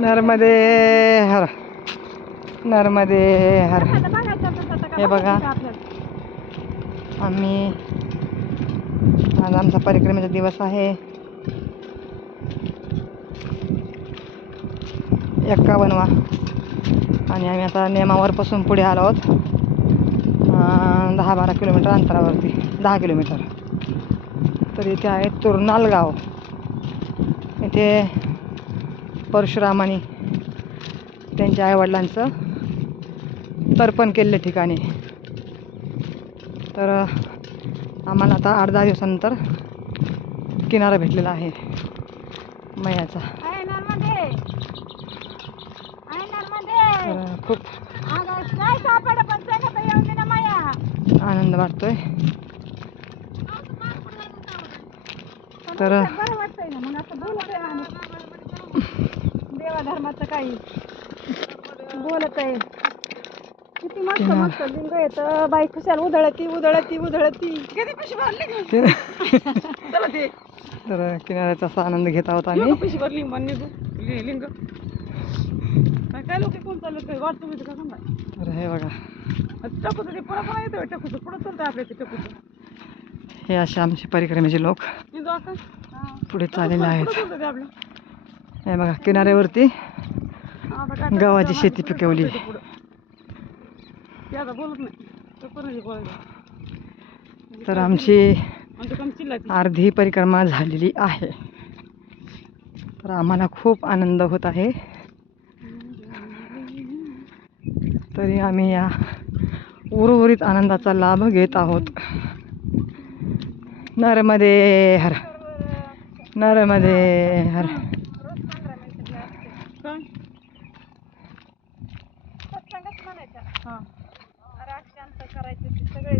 नर्मदे हर, नर्मदे हर. हे बघा, आम्ही आज आमचा परिक्रमेचा दिवस आहे. 51वा आणि आम्ही आता नेमावरपासून पुढे आलो आहोत. 10-12 किलोमीटर अंतरावरती, 10 किलोमीटर. तर इथे आहे तुरनाल गाव. इथे परशुरामाने त्यांच्या आईवडिलांचं तर्पण केलेल्या ठिकाणी. तर आम्हाला आता 8-10 दिवसानंतर किनारा भेटलेला आहे मैयाचा. तर खूप आनंद वाटतोय. तर देवाधर्माचं काही बोलत आहे. किती मस्त मस्त लिंग येत. बाई खुशाल उधळती उधळती उधळती. किती पिशी भरली. तर किनाऱ्याचा असा आनंद घेत आहोत आम्ही. पिशी भरली लिंग काय लोक कोण चाललं काय वाटतं माहिती का सांगा. तर हे बघा, टकूचं ते पुढं पण येतं. टकूचं पुढं चालतं आपल्या ते टकूचं. हे असे आमचे परिक्रमेचे लोक पुढे चाललेले आहेत. हे बघा, किनाऱ्यावरती गव्हाची शेती पिकवली. तर आमची अर्धी परिक्रमा झालेली आहे. तर आम्हाला खूप आनंद होत आहे. तरी आम्ही या उर्वरित आनंदाचा लाभ घेत आहोत. नर्मदे हर, नर्मदे हर. करायचं सगळे